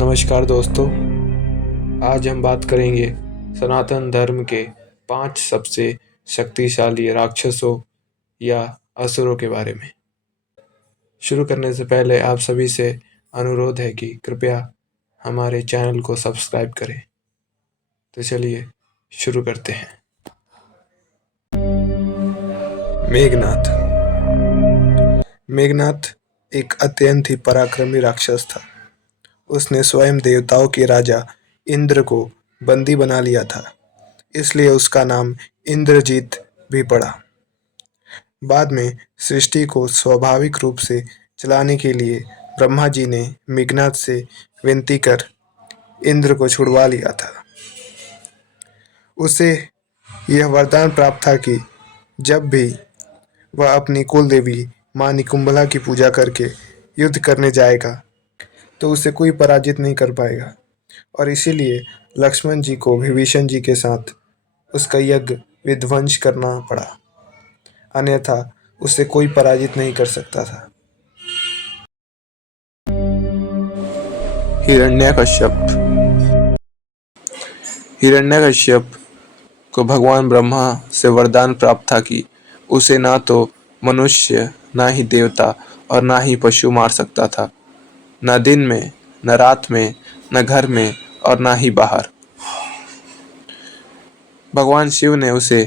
नमस्कार दोस्तों, आज हम बात करेंगे सनातन धर्म के 5 सबसे शक्तिशाली राक्षसों या असुरों के बारे में। शुरू करने से पहले आप सभी से अनुरोध है कि कृपया हमारे चैनल को सब्सक्राइब करें। तो चलिए शुरू करते हैं। मेघनाथ। मेघनाथ एक अत्यंत ही पराक्रमी राक्षस था। उसने स्वयं देवताओं के राजा इंद्र को बंदी बना लिया था, इसलिए उसका नाम इंद्रजीत भी पड़ा। बाद में सृष्टि को स्वाभाविक रूप से चलाने के लिए ब्रह्मा जी ने मेघनाथ से विनती कर इंद्र को छुड़वा लिया था। उसे यह वरदान प्राप्त था कि जब भी वह अपनी कुल देवी मां निकुंभला की पूजा करके युद्ध करने जाएगा तो उसे कोई पराजित नहीं कर पाएगा, और इसीलिए लक्ष्मण जी को विभीषण जी के साथ उसका यज्ञ विध्वंस करना पड़ा, अन्यथा उसे कोई पराजित नहीं कर सकता था। हिरण्यकश्यप। हिरण्यकश्यप को भगवान ब्रह्मा से वरदान प्राप्त था कि उसे ना तो मनुष्य, ना ही देवता और ना ही पशु मार सकता था, न दिन में, न रात में, न घर में और ना ही बाहर। भगवान शिव ने उसे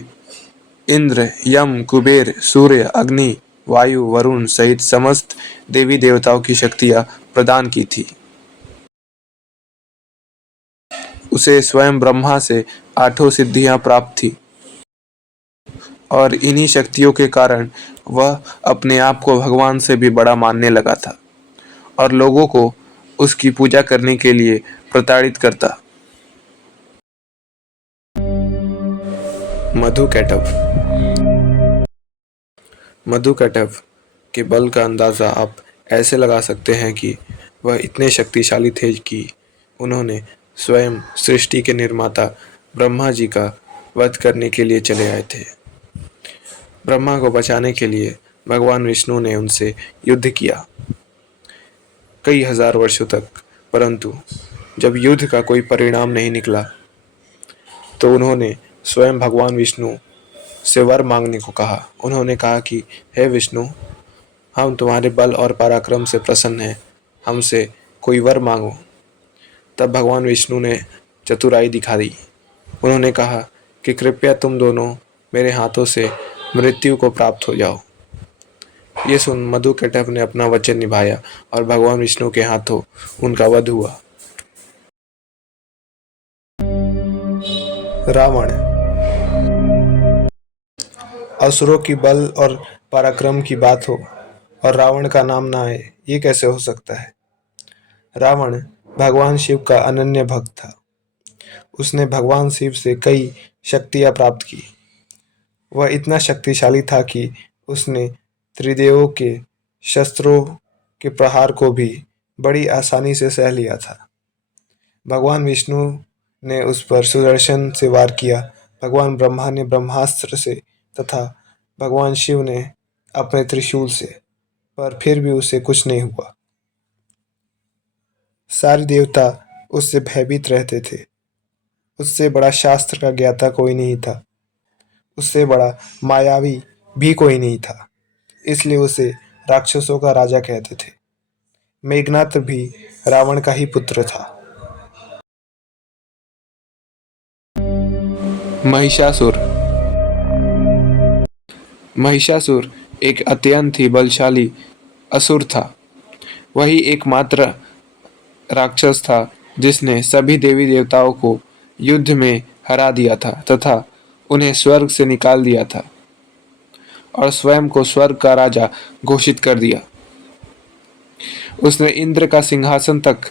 इंद्र, यम, कुबेर, सूर्य, अग्नि, वायु, वरुण सहित समस्त देवी देवताओं की शक्तियां प्रदान की थी। उसे स्वयं ब्रह्मा से 8 सिद्धियां प्राप्त थी और इन्हीं शक्तियों के कारण वह अपने आप को भगवान से भी बड़ा मानने लगा था और लोगों को उसकी पूजा करने के लिए प्रताड़ित करता। मधुकैटभ। मधुकैटभ के बल का अंदाजा आप ऐसे लगा सकते हैं कि वह इतने शक्तिशाली थे कि उन्होंने स्वयं सृष्टि के निर्माता ब्रह्मा जी का वध करने के लिए चले आए थे। ब्रह्मा को बचाने के लिए भगवान विष्णु ने उनसे युद्ध किया कई हजार वर्षों तक, परंतु जब युद्ध का कोई परिणाम नहीं निकला तो उन्होंने स्वयं भगवान विष्णु से वर मांगने को कहा। उन्होंने कहा कि हे विष्णु, हम तुम्हारे बल और पराक्रम से प्रसन्न हैं, हमसे कोई वर मांगो। तब भगवान विष्णु ने चतुराई दिखा दी। उन्होंने कहा कि कृपया तुम दोनों मेरे हाथों से मृत्यु को प्राप्त हो जाओ। ये सुन मधुकैटभ ने अपना वचन निभाया और भगवान विष्णु के हाथों उनका वध हुआ। रावण। असुरों की बल और पराक्रम की बात हो और रावण का नाम ना आए, ये कैसे हो सकता है। रावण भगवान शिव का अनन्य भक्त था। उसने भगवान शिव से कई शक्तियां प्राप्त की। वह इतना शक्तिशाली था कि उसने त्रिदेवों के शस्त्रों के प्रहार को भी बड़ी आसानी से सह लिया था। भगवान विष्णु ने उस पर सुदर्शन से वार किया, भगवान ब्रह्मा ने ब्रह्मास्त्र से तथा भगवान शिव ने अपने त्रिशूल से, पर फिर भी उसे कुछ नहीं हुआ। सारे देवता उससे भयभीत रहते थे। उससे बड़ा शास्त्र का ज्ञाता कोई नहीं था, उससे बड़ा मायावी भी कोई नहीं था, इसलिए उसे राक्षसों का राजा कहते थे। मेघनाथ भी रावण का ही पुत्र था। महिषासुर। महिषासुर एक अत्यंत ही बलशाली असुर था। वही एकमात्र राक्षस था जिसने सभी देवी देवताओं को युद्ध में हरा दिया था तथा उन्हें स्वर्ग से निकाल दिया था और स्वयं को स्वर्ग का राजा घोषित कर दिया। उसने इंद्र का सिंहासन तक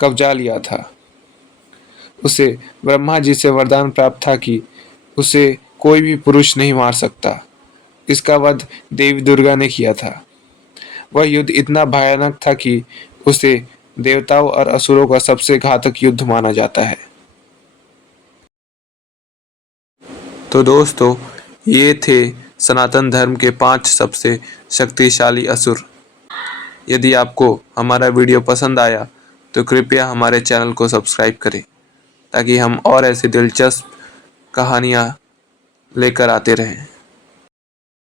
कब्जा लिया था। उसे ब्रह्मा जी से वरदान प्राप्त था कि उसे कोई भी पुरुष नहीं मार सकता। इसका वध देवी दुर्गा ने किया था। वह युद्ध इतना भयानक था कि उसे देवताओं और असुरों का सबसे घातक युद्ध माना जाता है। तो दोस्तों, ये थे सनातन धर्म के 5 सबसे शक्तिशाली असुर। यदि आपको हमारा वीडियो पसंद आया तो कृपया हमारे चैनल को सब्सक्राइब करें ताकि हम और ऐसी दिलचस्प कहानियाँ लेकर आते रहें।